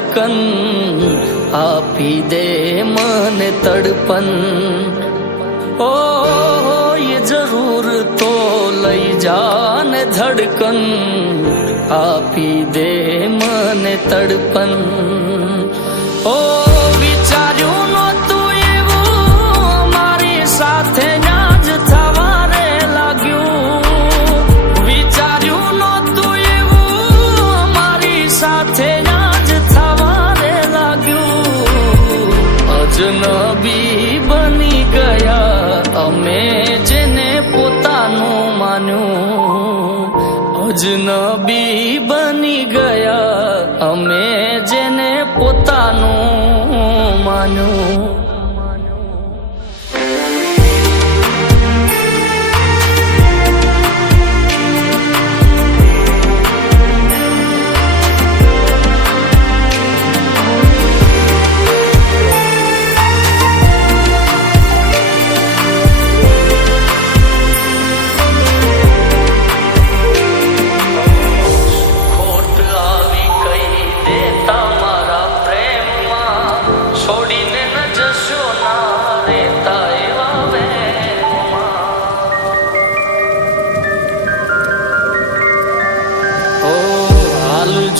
ધડકન આપી દે મને તડપન ઓ ये जरूर तो लई जाने धड़कन आपी दे मने तड़पन ओ विचार्યું નહોતું એવું મારી સાથે જ થવા રે લાગ્યું વિચાર્યું નહોતું એવું મારી સાથે જ થવા રે લાગ્યું અજનબી બની ગયા અમે જેને પોતાનું માન્યું અજનબી બની ગયા અમે જેને પોતાનું માન્યું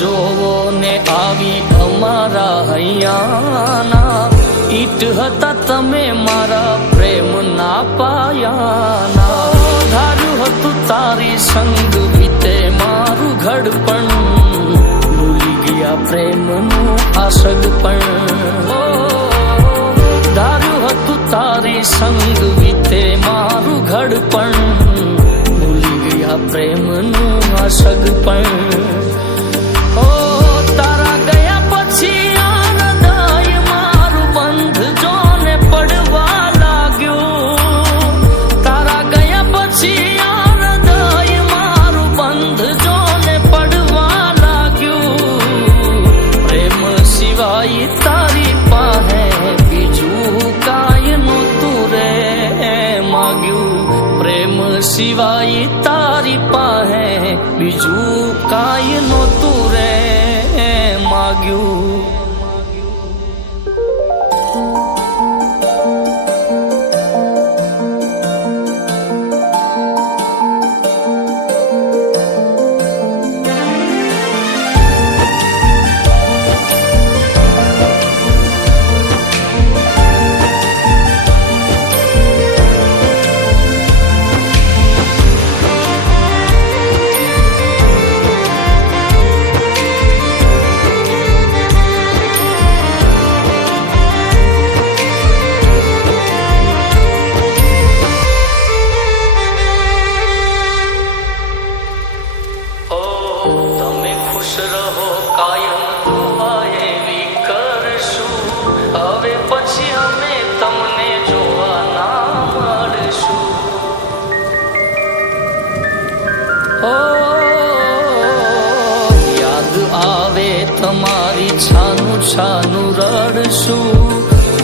જોવો ને આવી અમારા હૈયાના ઈટ હતા તમે મારા પ્રેમ ના પાયાના ધાર્યું હતું તારી સંગ વીતે મારું ઘડપણ ભૂલી ગયા પ્રેમનું આ સગપણ ધાર્યું હતું તારી સંગ વીતે મારું ઘડપણ ભૂલી ગયા પ્રેમનું આ સગપણ ઓ તારા ગયા પછી આ હૃદય મારું બંધ જોને પડવા લાગ્યું તારા ગયા પછી આ હૃદય મારું બંધ જોને પડવા લાગ્યું પ્રેમ સિવાય તારી પાસે બીજું કાંઈ નહોતું રે માગ્યું પ્રેમ સિવાય તારી પાસે બીજું કાંઈ નહોતું રે માગ્યું તમે ખુશ રહો કાયમ દુઆ એવી કરશું હવે પછી અમે તમને જોવા ના મળશું ઓ યાદ આવે તમારી છાનું છાનું રડશું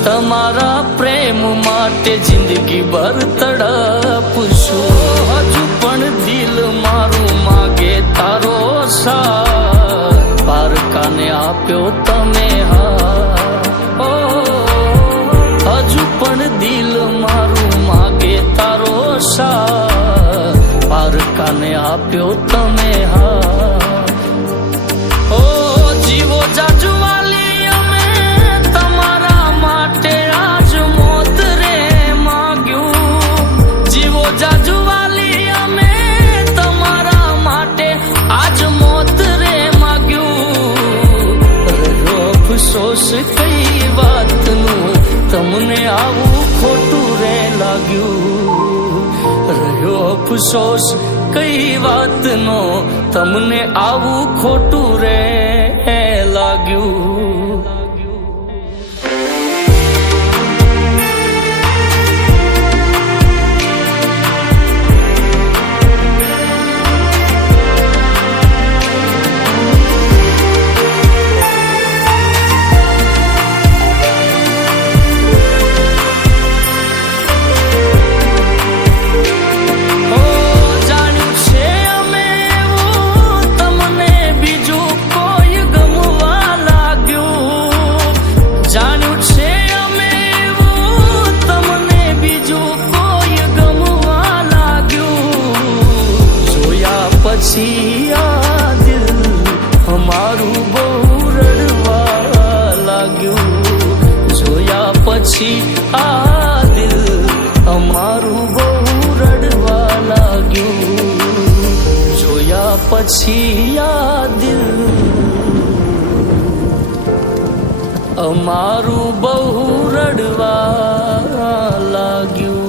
તમારા પ્રેમ માટે જિંદગી ભર તડપશું હજુ પણ દિલ મારું માગે તારો સાથ પારકાને આપ્યો તમે હા હજુ પણ દિલ મારું માગે તારો સાથ પારકાને આપ્યો તમે હા ઓ જીવો જાજુ વાલી અમે તમારા માટે આજ મોત રે માગ્યું જીવો જાજુ વાલી અમે તમારા માટે આજ મોત રે માગ્યું રહ્યો અફસોસ કઈ વાતનું તમને આવું ખોટું રે લાગ્યું રહ્યો અફસોસ કઈ વાતનો તમને આવું ખોટું રે લાગ્યું જાણ્યું છે અમે એવું તમને બીજું કોઈ આ દિલ અમારું બહુ રડવા લાગ્યું. જોયા પછી આ દિલ અમારું બહુ રડવા લાગ્યું.